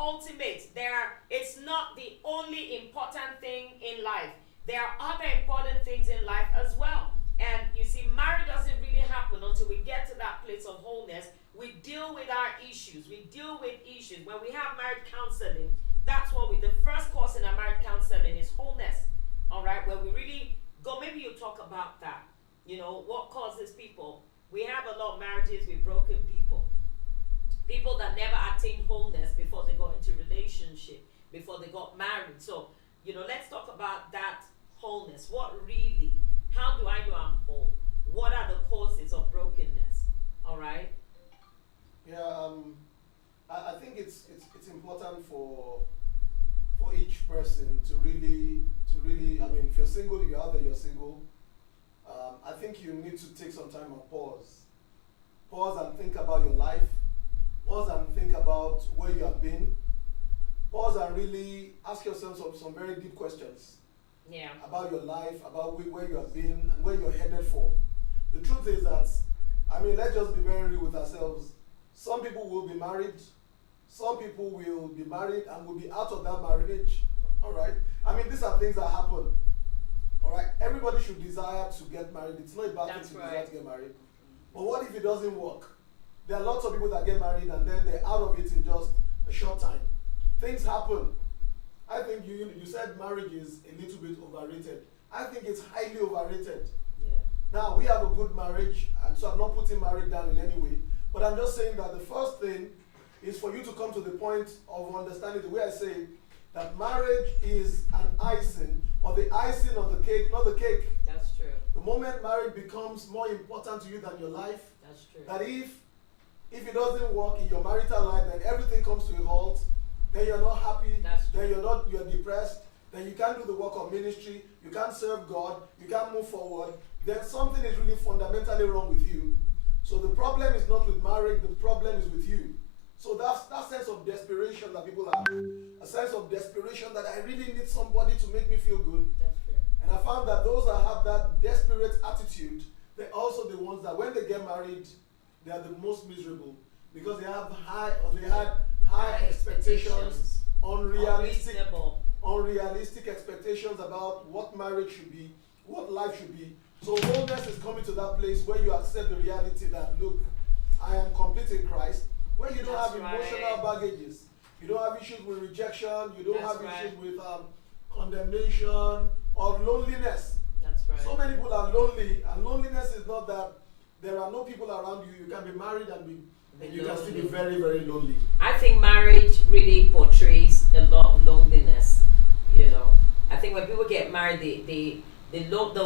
ultimate. It's not the only important thing in life. There are other important things in life as well. And you see, marriage doesn't really happen until we get to that place of wholeness. We deal with our issues. We deal with issues. When we have marriage counseling, that's what the first course in our marriage counseling is wholeness. All right, where we really go, maybe you talk about that. You know, what causes people? We have a lot of marriages with broken people. People that never attained wholeness before they got into relationship, before they got married. So, you know, let's talk about that wholeness. What really, how do I know I'm whole? What are the causes of brokenness? All right? Yeah, I think it's important for each person to really, I mean, if you're single, if you're out there, you're single, I think you need to take some time and pause. Pause and think about your life. Pause and think about where you have been. Pause and really ask yourself some very deep questions. Yeah. About your life, about where you have been and where you're headed for. The truth is that, I mean, let's just be very real with ourselves. Some people will be married. Some people will be married and will be out of that marriage. All right? I mean, these are things that happen. All right? Everybody should desire to get married. It's not a bad thing to desire to get married. But what if it doesn't work? There are lots of people that get married and then they're out of it in just a short time. Things happen. I think you said marriage is a little bit overrated. I think it's highly overrated. Yeah. Now, we have a good marriage, and so I'm not putting marriage down in any way. But I'm just saying that the first thing is for you to come to the point of understanding the way I say that marriage is an icing, or the icing on the cake, not the cake. That's true. The moment marriage becomes more important to you than your life, that's true. That if it doesn't work in your marital life, then everything comes to a halt, then you're not happy, then you're depressed, then you can't do the work of ministry, you can't serve God, you can't move forward, then something is really fundamentally wrong with you. So the problem is not with marriage, the problem is with you. So that's that sense of desperation that people have, a sense of desperation that I really need somebody to make me feel good. That's true. And I found that those that have that desperate attitude, they're also the ones that when they get married, they are the most miserable because they had high expectations, unrealistic expectations about what marriage should be, what life should be. So wholeness is coming to that place where you accept the reality that, look, I am complete in Christ, where you don't have emotional baggages. You don't have issues with rejection. You don't have issues with condemnation or loneliness. That's right. So many people are lonely, and loneliness is not that there are no people around you. You can be married and you can still be very, very lonely. I think marriage really portrays a lot of loneliness. You know, I think when people get married, the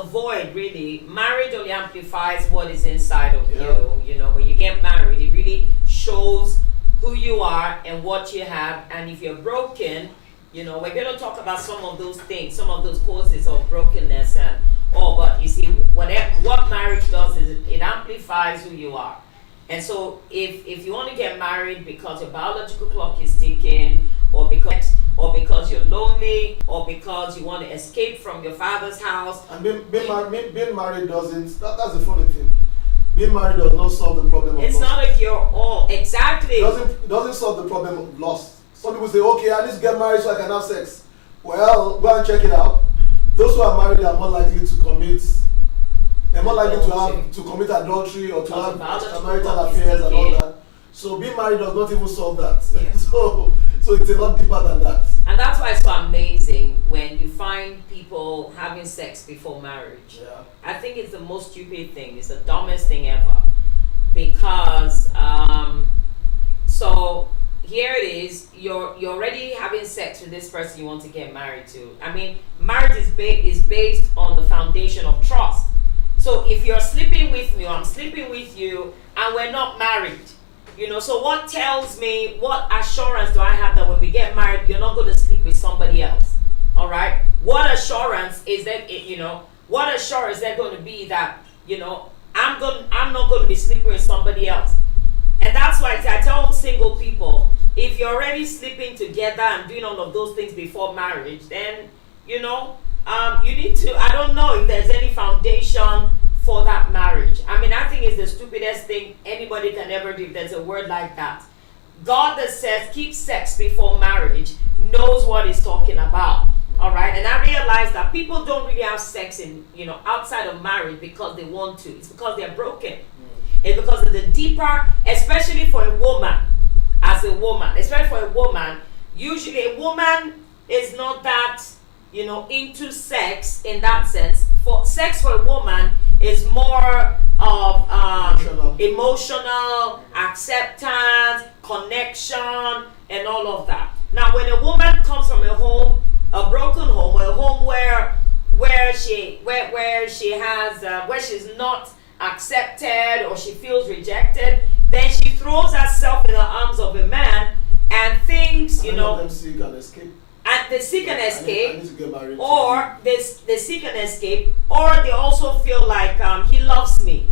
void really, marriage only amplifies what is inside of you. You know, when you get married, it really shows who you are and what you have. And if you're broken, you know, we're going to talk about some of those things, some of those causes of brokenness and all. But you see, what marriage does is it amplifies who you are. And so if you want to get married because your biological clock is ticking, or because you're lonely, or because you want to escape from your father's house. And being married doesn't, that's the funny thing. Being married does not solve the problem of loss. It's not like you're all, exactly. It doesn't solve the problem of loss. Some people say, okay, I need to get married so I can have sex. Well, go and check it out. Those who are married are more likely to commit, they're more likely to commit adultery or to have extramarital affairs and all that. So being married does not even solve that. Yeah. So it's a lot deeper than that. And that's why it's so amazing when you find people having sex before marriage. Yeah. I think it's the most stupid thing. It's the dumbest thing ever. Because, so here it is. You're already having sex with this person you want to get married to. I mean, marriage is based on the foundation of trust. So if you're sleeping with me or I'm sleeping with you and we're not married, you know, so what tells me, what assurance do I have that when we get married, you're not going to sleep with somebody else? All right? What assurance is that, what assurance is there going to be that, I'm not going to be sleeping with somebody else? And that's why I tell single people, if you're already sleeping together and doing all of those things before marriage, then, you need to, I don't know if there's any foundation for that marriage. I mean, I think it's the stupidest thing anybody can ever do if there's a word like that. God that says keep sex before marriage knows what he's talking about. All right, and I realize that people don't really have sex in, outside of marriage because they want to. It's because they're broken. It's because of the deeper, especially for a woman, especially for a woman, usually a woman is not that, into sex in that sense. For sex for a woman is more of emotional acceptance, connection, and all of that. Now, when a woman comes from a broken home, or a home where she's not accepted or she feels rejected, then she throws herself in the arms of a man and thinks, Them seek and escape. and they seek an escape, I need to get married or they seek an escape, or they also feel like he loves me.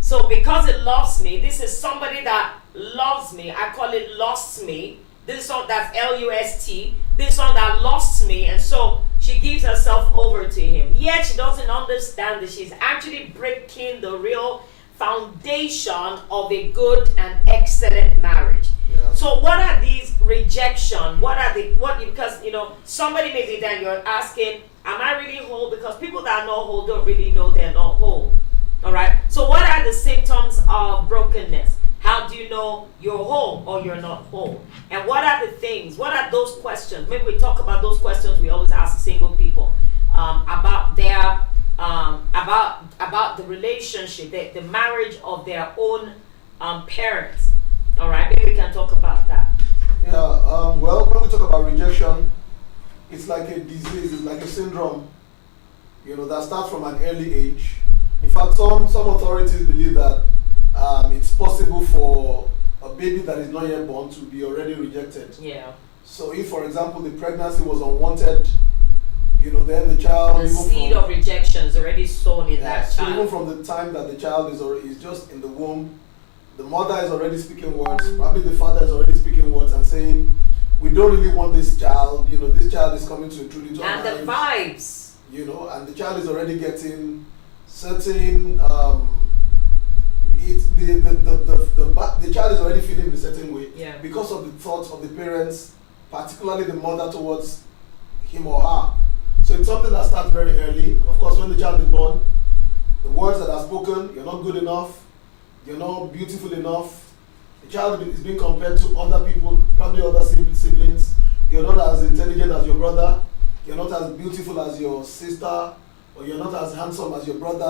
So because it loves me, this is somebody that loves me. I call it lost me. This one that's L-U-S-T. This one that lost me, and so she gives herself over to him. Yet she doesn't understand that she's actually breaking the real foundation of a good and excellent marriage. Yeah. So what are these rejection? Because somebody may be there, you're asking, am I really whole? Because people that are not whole don't really know they're not whole. Alright? So what are the symptoms of brokenness? How do you know you're whole or you're not whole? And what are the things? What are those questions? Maybe we talk about those questions we always ask single people about their about the relationship, the marriage of their own parents. All right, maybe we can talk about that. Yeah. Well, when we talk about rejection, it's like a disease. It's like a syndrome. That starts from an early age. In fact, some authorities believe that it's possible for a baby that is not yet born to be already rejected. Yeah. So if, for example, the pregnancy was unwanted, then the child... The seed of rejection is already sown in that so child. even from the time that the child is just in the womb, the mother is already speaking words, probably the father is already speaking words and saying, we don't really want this child, this child is coming to intrude into our lives. And the vibes. And the child is already getting certain... the child is already feeling in a certain way because of the thoughts of the parents, particularly the mother towards him or her. So it's something that starts very early. Of course, when the child is born, the words that are spoken, you're not good enough, you're not beautiful enough. The child is being compared to other people, probably other siblings. You're not as intelligent as your brother, you're not as beautiful as your sister, or you're not as handsome as your brother.